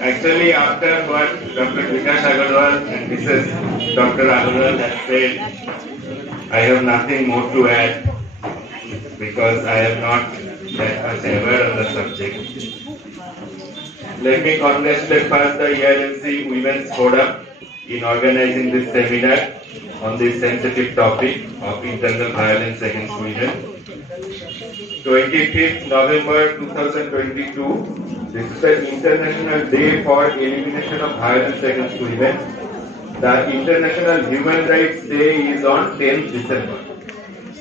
Actually, after what Dr. Vikas Agarwal and Mrs. Dr. Agarwal has said, I have nothing more to add because I am not that much aware of the subject. Let me congratulate first the ERMC Women's Forum in organizing this seminar on this sensitive topic of internal violence against women. 25th November 2022, this is the International Day for Elimination of Violence against Women. The International Human Rights Day is on 10th December.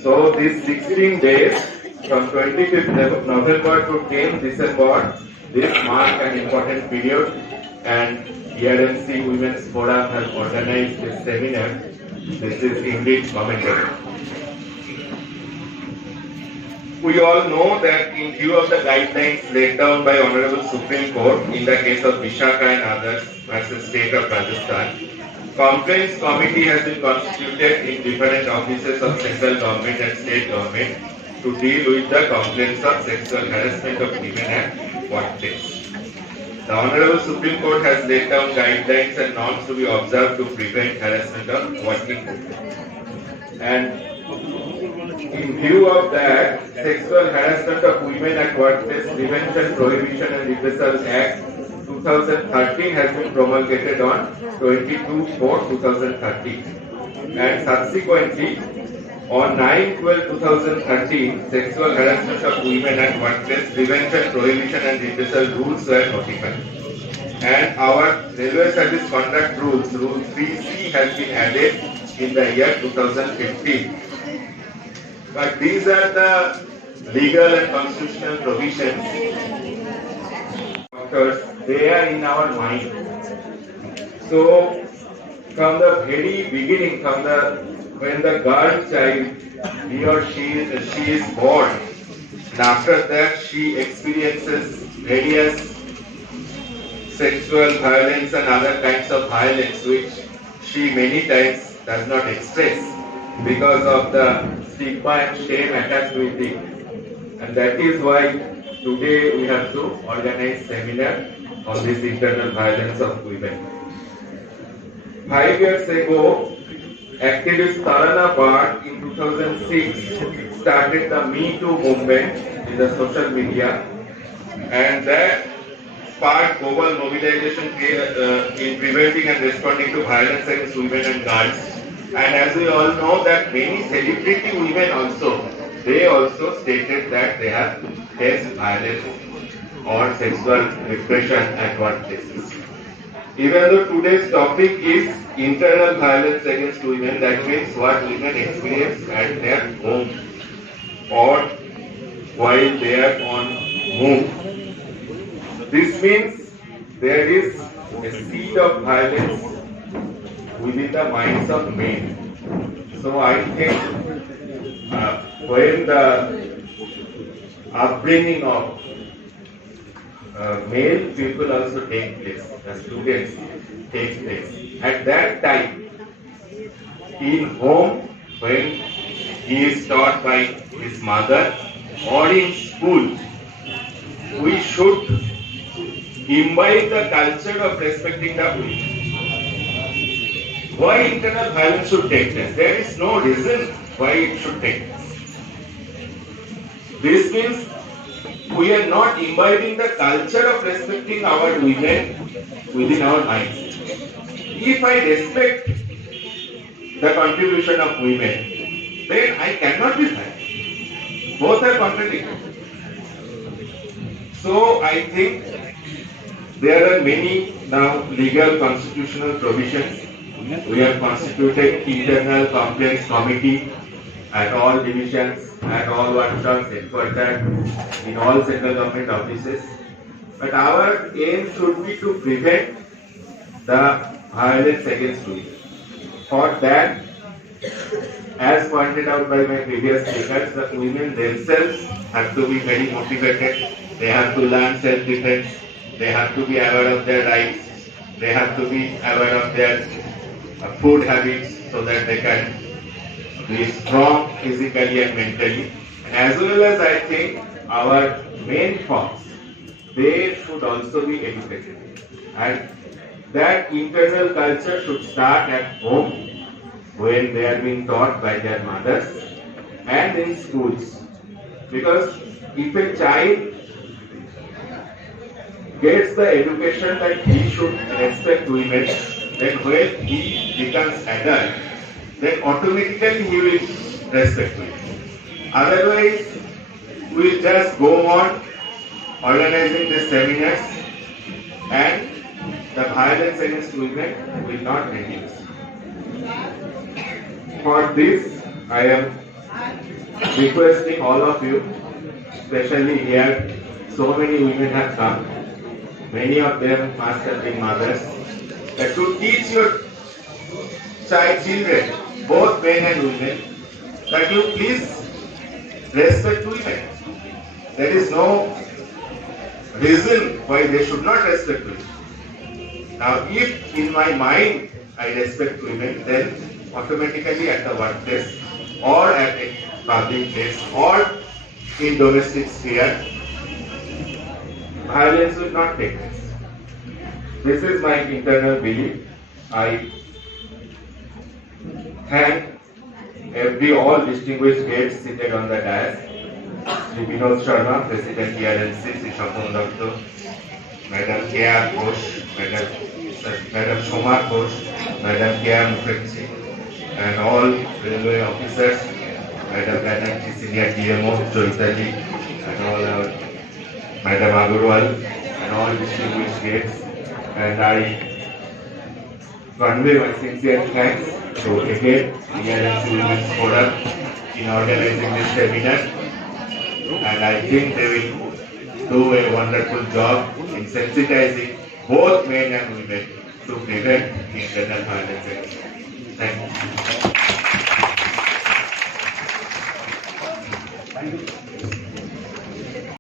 So these 16 days from 25th November to 10th December, this mark an important period, and ERMC Women's Forum has organized this seminar. This is indeed commendable. We all know that in view of the guidelines laid down by Honorable Supreme Court in the case of Vishaka and others versus State of Rajasthan, Complaints Committee has been constituted in different offices of central government and state government to deal with the complaints of sexual harassment of women at workplace. The Honorable Supreme Court has laid down guidelines and norms to be observed to prevent harassment of working women. And in view of that, Sexual Harassment of Women at Workplace Prevention, Prohibition and Repressal Act 2013 has been promulgated on 22/4/2013, and subsequently on 9/12/2013, Sexual Harassment of Women at Workplace Prevention, Prohibition and Repressal rules were notified. And our Railway Service Conduct Rules, Rule 3C, has been added in the year 2015. But these are the legal and constitutional provisions. They are in our mind. So, from the very beginning, when the girl child, he or she is born, and after that she experiences various sexual violence and other kinds of violence which she many times does not express because of the stigma and shame attached with it. And that is why today we have to organize seminar on this internal violence of women. 5 years ago, activist Tarana Bhatt in 2006 started the Me Too movement in the social media, and that sparked global mobilization in preventing and responding to violence against women and girls. And as we all know that many celebrity women also, they also stated that they have faced violence or sexual repression at workplaces. Even though today's topic is internal violence against women, that means what women experience at their home or while they are on move. This means there is a seed of violence within the minds of men. So I think when the upbringing of male people also take place, the students take place. At that time, in home, when he is taught by his mother or in school, we should imbibe the culture of respecting the women. Why internal violence should take place? There is no reason why it should take place. This means we are not imbibing the culture of respecting our women within our minds. If I respect the contribution of women, then I cannot be violent. Both are contradictory. So I think there are many now legal constitutional provisions. We have constituted internal complaints committee at all divisions, at all workshops, headquarters, in all central government offices. But our aim should be to prevent the violence against women. For that, as pointed out by my previous speakers, the women themselves have to be very motivated. They have to learn self-defense. They have to be aware of their rights. They have to be aware of their food habits so that they can be strong physically and mentally. And as well as I think our main folks, they should also be educated. And that internal culture should start at home when they are being taught by their mothers and in schools. Because if a child gets the education that he should respect women, then when he becomes adult, then automatically he will respect women. Otherwise, we will just go on organizing the seminars and the violence against women will not reduce. For this, I am requesting all of you, especially here, so many women have come. Many of them must have been mothers. That to teach your children, both men and women, that you please respect women. There is no reason why they should not respect women. Now, if in my mind I respect women, then automatically at the workplace or at a public place or in domestic sphere, violence will not take place. This is my internal belief. I thank all distinguished guests seated on the dais. Shri Vinod Sharma, President ERMC, Shri Shapon Dr. Madam K.R. Ghosh, Madam Shoma Ghosh, Madam K.R. Mukherjee, and all railway officers, Madam Banerjee, Senior DMO, Joitali, and all our Madam Agarwal, and all distinguished guests. And I convey my sincere thanks to again ERMC Women's Forum in organizing this seminar. And I think they will do a wonderful job in sensitizing both men and women to prevent internal violence. Thank you.